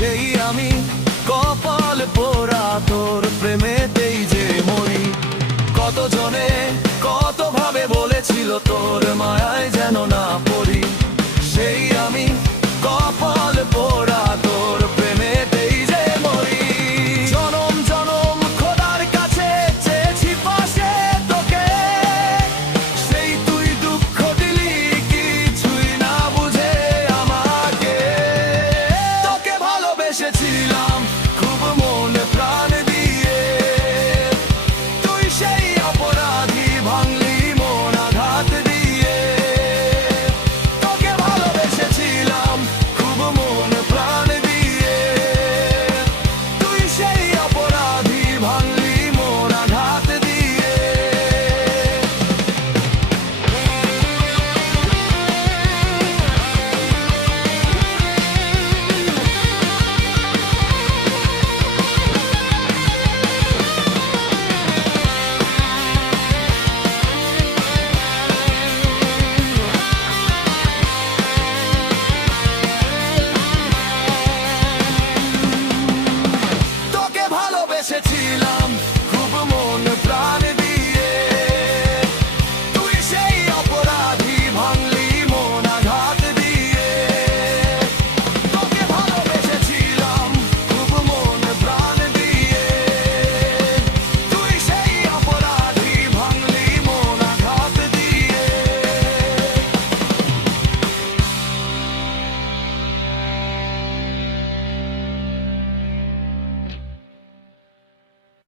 সেই আমি কপাল পোড়া তোর প্রেমেতেই যে মরি। কত জনে কত ভাবে বলেছিল তোর মায়ায় যেন না পড়ি। সেই আমি কপাল পোড়া তোর প্রেমেতেই যে মরি। জনম জনম খোদার কাছে চেয়েছি পাশে তোকে, সেই তুই দুঃখ দিলি কিছুই না বুঝে আমাকে। তোকে ভালোবেসেছিলাম